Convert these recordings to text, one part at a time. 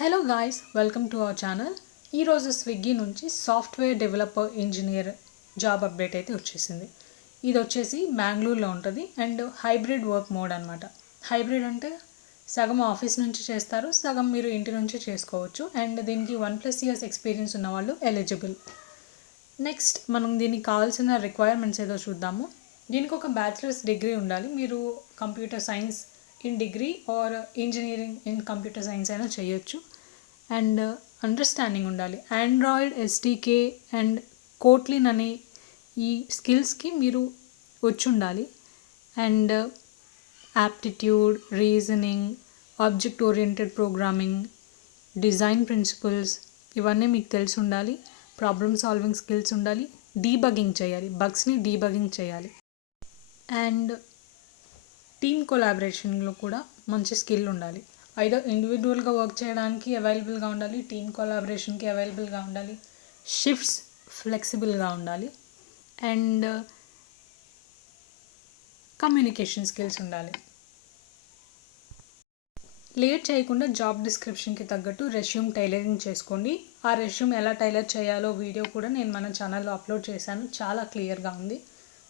Hello guys, welcome to our channel. ఈరోజు Swiggy నుంచి software developer engineer job update అయితే వచ్చేసింది. ఇది వచ్చేసి బెంగళూరులో ఉంటుంది అండ్ హైబ్రిడ్ వర్క్ మోడ్ అనమాట. హైబ్రిడ్ అంటే సగం ఆఫీస్ నుంచి చేస్తారు, సగం మీరు ఇంటి నుంచి చేసుకోవచ్చు. అండ్ దీనికి 1+ ఇయర్స్ ఎక్స్పీరియన్స్ ఉన్న వాళ్ళు ఎలిజిబుల్. నెక్స్ట్ మనం దీనికి కావాల్సిన రిక్వైర్మెంట్స్ ఏదో చూద్దాము. దీనికి ఒక బ్యాచిలర్స్ డిగ్రీ ఉండాలి. మీరు computer science in degree or engineering in computer science అయినా చేయొచ్చు. అండ్ అండర్స్టాండింగ్ ఉండాలి. ఆండ్రాయిడ్ ఎస్డికే అండ్ కోట్లిన్ అనే ఈ స్కిల్స్కి మీరు వచ్చి ఉండాలి. And aptitude, reasoning, object oriented programming, design principles ఇవన్నీ మీకు తెలిసి ఉండాలి. ప్రాబ్లమ్ సాల్వింగ్ స్కిల్స్ ఉండాలి. డీబగింగ్ చేయాలి, బగ్స్ని డీబగింగ్ చేయాలి. అండ్ టీమ్ కొలాబరేషన్లో కూడా మంచి స్కిల్ ఉండాలి. ఐదర్ ఇండివిజువల్గా వర్క్ చేయడానికి అవైలబుల్గా ఉండాలి, టీమ్ కొలాబరేషన్కి అవైలబుల్గా ఉండాలి, షిఫ్ట్స్ ఫ్లెక్సిబుల్గా ఉండాలి, అండ్ కమ్యూనికేషన్ స్కిల్స్ ఉండాలి. లేట్ చేయకుండా జాబ్ డిస్క్రిప్షన్కి తగ్గట్టు రెస్యూమ్ టైలరింగ్ చేసుకోండి. ఆ రెస్యూమ్ ఎలా టైలర్ చేయాలో వీడియో కూడా నేను మన ఛానల్లో అప్లోడ్ చేశాను. చాలా క్లియర్గా ఉంది.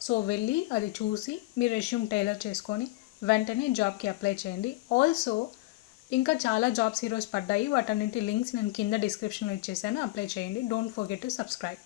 సో వెళ్ళి అది చూసి మీ రెస్యూమ్ టైలర్ చేసుకొని వెంటనే జాబ్కి అప్లై చేయండి. ఆల్సో ఇంకా చాలా జాబ్స్ ఈరోజు పడ్డాయి. వాటన్నింటి లింక్స్ నేను కింద డిస్క్రిప్షన్లో ఇచ్చేసాను. అప్లై చేయండి. Don't forget to subscribe.